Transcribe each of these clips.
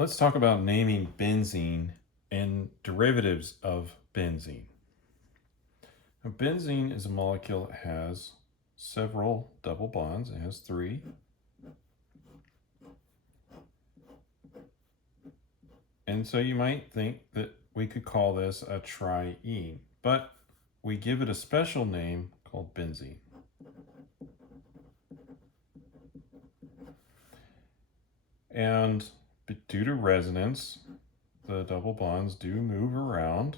Let's talk about naming benzene and derivatives of benzene. Now, benzene is a molecule that has several double bonds. It has 3. And so you might think that we could call this a triene, but we give it a special name called benzene. And due to resonance, the double bonds do move around.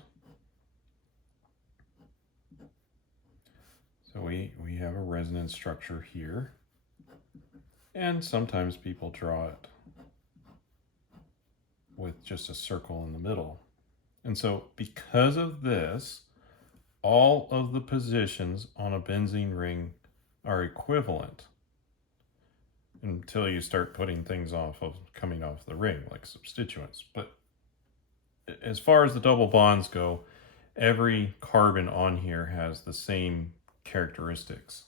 So we have a resonance structure here. And sometimes people draw it with just a circle in the middle. And so because of this, all of the positions on a benzene ring are equivalent until you start putting things coming off the ring, like substituents. But as far as the double bonds go, every carbon on here has the same characteristics.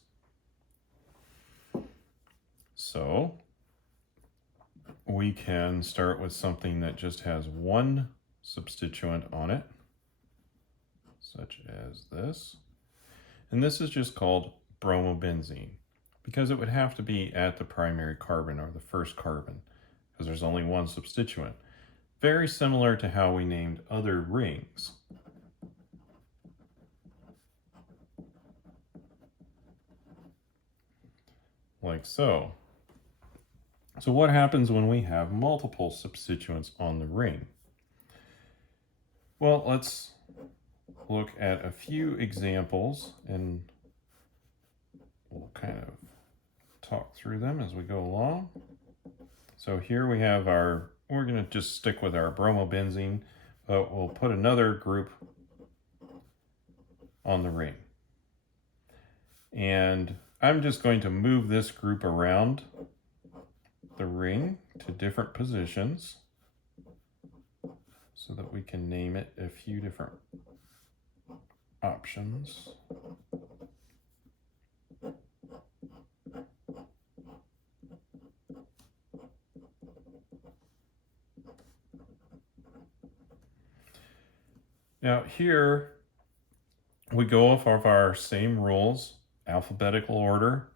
So we can start with something that just has one substituent on it, such as this. And this is just called bromobenzene, because it would have to be at the primary carbon or the first carbon, because there's only one substituent. Very similar to how we named other rings. Like so. So what happens when we have multiple substituents on the ring? Well, let's look at a few examples and we'll kind of talk through them as we go along. So here we have we're going to just stick with our bromobenzene, but we'll put another group on the ring. And I'm just going to move this group around the ring to different positions so that we can name it a few different options. Now here we go off of our same rules, alphabetical order.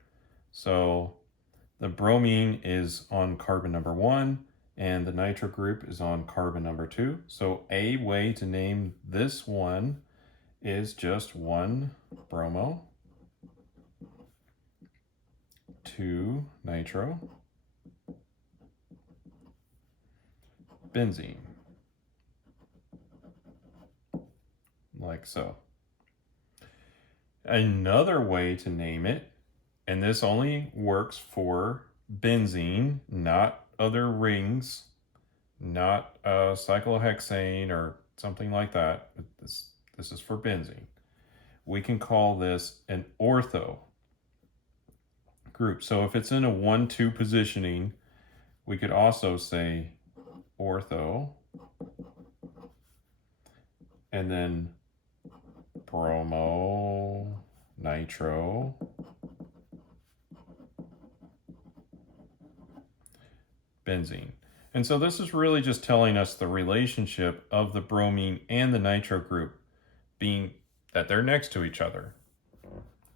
So the bromine is on carbon number 1 and the nitro group is on carbon number 2. So a way to name this one is just 1 bromo, 2 nitro, benzene, like so. Another way to name it, and this only works for benzene, not other rings, not cyclohexane or something like that. But this is for benzene. We can call this an ortho group. So if it's in a 1-2 positioning, we could also say ortho, and then bromo, nitro, benzene. And so this is really just telling us the relationship of the bromine and the nitro group being that they're next to each other,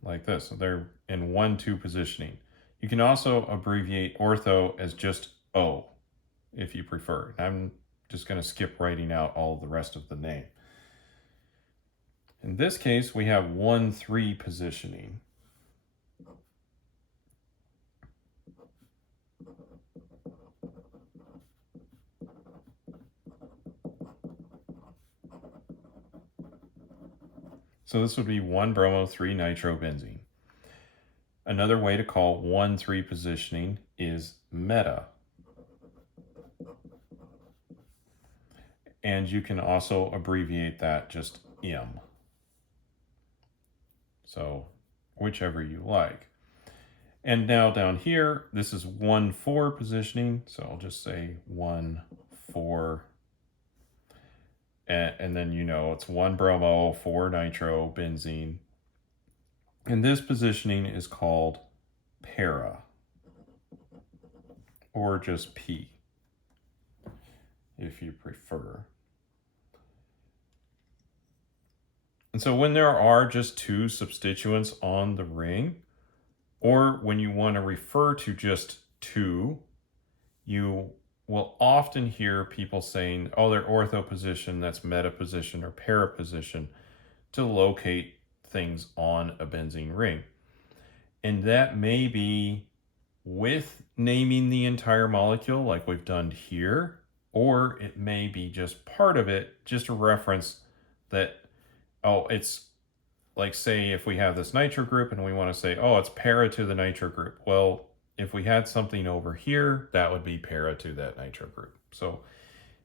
like this. So they're in 1-2 positioning. You can also abbreviate ortho as just O, if you prefer. I'm just going to skip writing out all the rest of the name. In this case, we have 1-3 positioning. So this would be 1 bromo, 3 nitro, benzene. Another way to call 1-3 positioning is meta. And you can also abbreviate that just M. So whichever you like. And now down here, this is 1-4 positioning. So I'll just say 1-4. And then it's 1 bromo, 4 nitro, benzene. And this positioning is called para, or just P. if you prefer. And so when there are just two substituents on the ring, or when you want to refer to just two, you will often hear people saying, oh, they're ortho position, that's meta position, or para position, to locate things on a benzene ring. And that may be with naming the entire molecule like we've done here, or it may be just part of it, just a reference that, oh, it's like, say if we have this nitro group and we want to say, oh, it's para to the nitro group. Well, if we had something over here, that would be para to that nitro group. So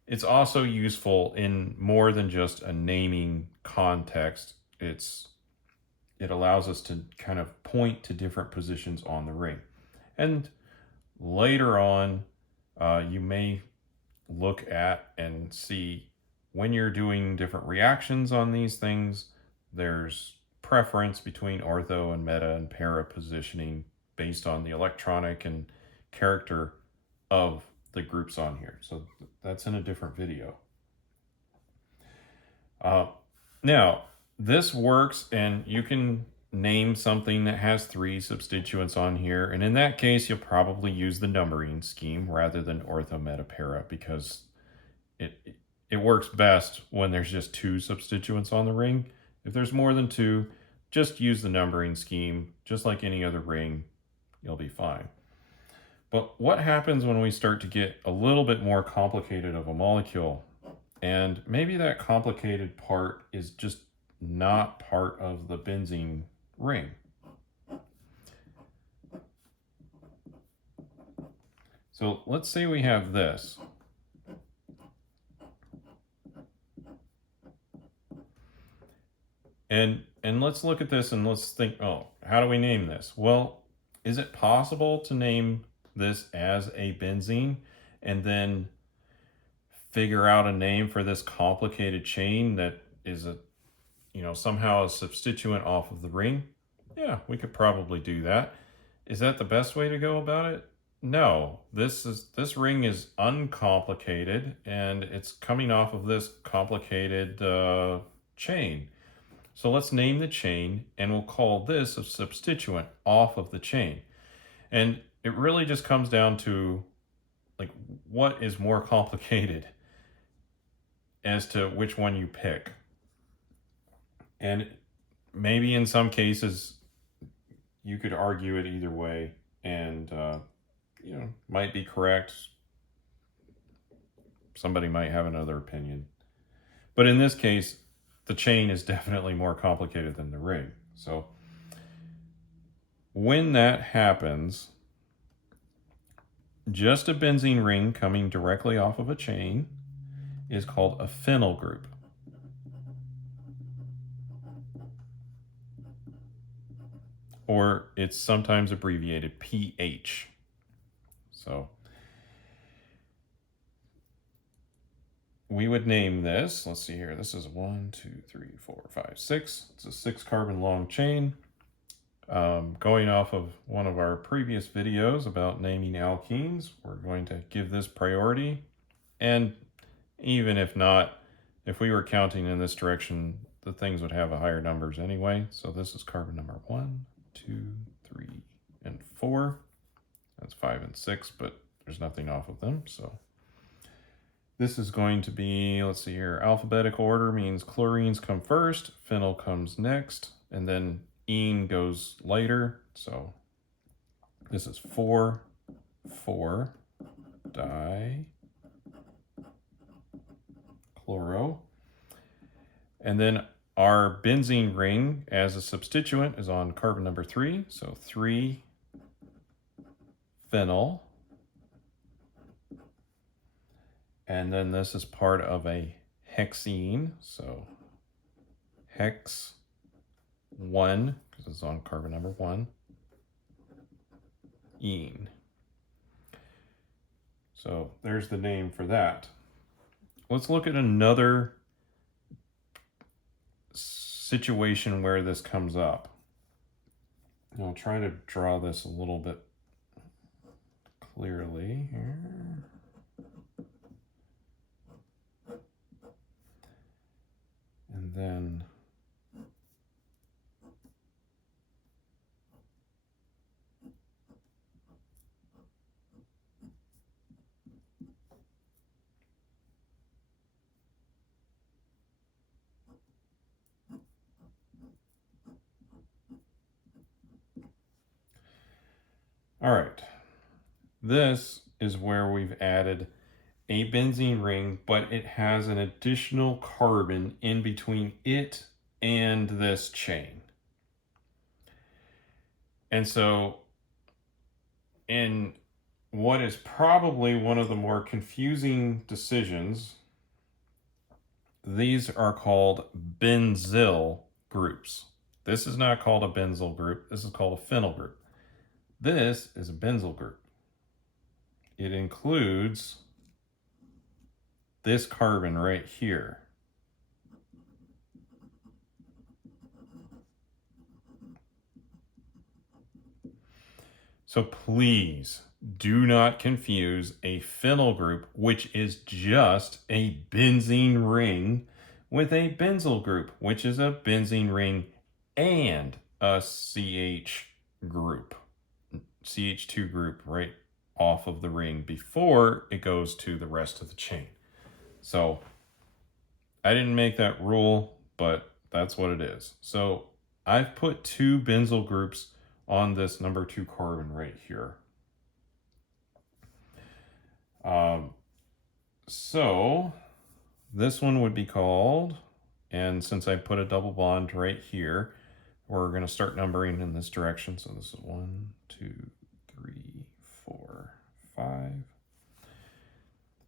it's also useful in more than just a naming context. It allows us to kind of point to different positions on the ring. And later on, you may look at and see when you're doing different reactions on these things, there's preference between ortho and meta and para positioning based on the electronic and character of the groups on here. So that's in a different video. Now, this works, and you can name something that has three substituents on here. And in that case, you'll probably use the numbering scheme rather than ortho, meta, para, because it works best when there's just two substituents on the ring. If there's more than two, just use the numbering scheme. Just like any other ring, you'll be fine. But what happens when we start to get a little bit more complicated of a molecule? And maybe that complicated part is just not part of the benzene ring. So let's say we have this. And let's look at this and let's think, oh, how do we name this? Well, is it possible to name this as a benzene and then figure out a name for this complicated chain that is somehow a substituent off of the ring? Yeah, we could probably do that. Is that the best way to go about it? No, this ring is uncomplicated, and it's coming off of this complicated chain. So let's name the chain, and we'll call this a substituent off of the chain. And it really just comes down to, like, what is more complicated as to which one you pick. And maybe in some cases, you could argue it either way, and might be correct. Somebody might have another opinion. But in this case, the chain is definitely more complicated than the ring. So when that happens, just a benzene ring coming directly off of a chain is called a phenyl group. Or it's sometimes abbreviated pH. So we would name this, let's see here, this is 1, 2, 3, 4, 5, 6. It's a 6 carbon long chain. Going off of one of our previous videos about naming alkenes, we're going to give this priority. And even if not, if we were counting in this direction, the things would have a higher numbers anyway. So this is carbon number 1, 2, 3, and 4. That's 5 and 6, but there's nothing off of them. So this is going to be, let's see here, alphabetical order means chlorines come first, phenyl comes next, and then ene goes later. So this is 4, 4, di, chloro. And then our benzene ring as a substituent is on carbon number 3. So 3 phenyl. And then this is part of a hexene. So hex 1, because it's on carbon number 1, ene. So there's the name for that. Let's look at another situation where this comes up. And I'll try to draw this a little bit clearly here. All right. This is where we've added a benzene ring, but it has an additional carbon in between it and this chain. And so in what is probably one of the more confusing decisions, these are called Benzil groups. This is not called a benzyl group. This is called a phenyl group. This is a benzyl group. It includes this carbon right here. So please do not confuse a phenyl group, which is just a benzene ring, with a benzyl group, which is a benzene ring and a CH group, CH2 group right off of the ring before it goes to the rest of the chain. So I didn't make that rule, but that's what it is. So I've put 2 benzyl groups on this number 2 carbon right here. So this one would be called, and since I put a double bond right here, we're going to start numbering in this direction. So this is 1, 2, 3, 4, 5.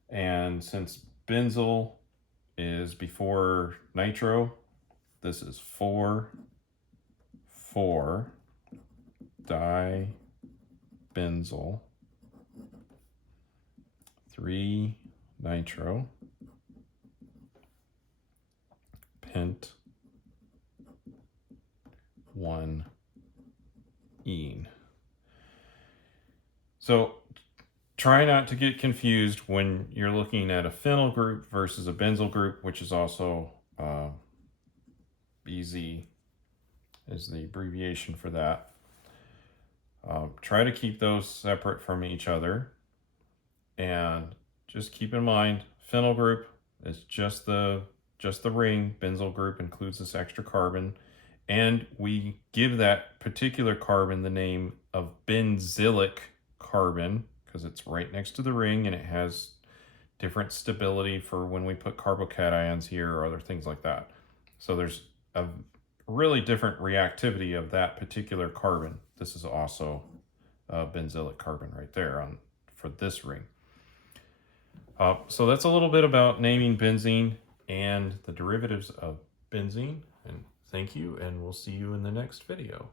And since benzyl is before nitro, this is 4, 4, dibenzyl, 3 nitro, pent, 1 ene. So try not to get confused when you're looking at a phenyl group versus a benzyl group, which is also BZ is the abbreviation for that. Try to keep those separate from each other, and just keep in mind phenyl group is just the ring. Benzyl group includes this extra carbon, and we give that particular carbon the name of benzylic carbon because it's right next to the ring and it has different stability for when we put carbocations here or other things like that. So there's a really different reactivity of that particular carbon. This is also a benzylic carbon right there for this ring. So that's a little bit about naming benzene and the derivatives of benzene. And thank you, and we'll see you in the next video.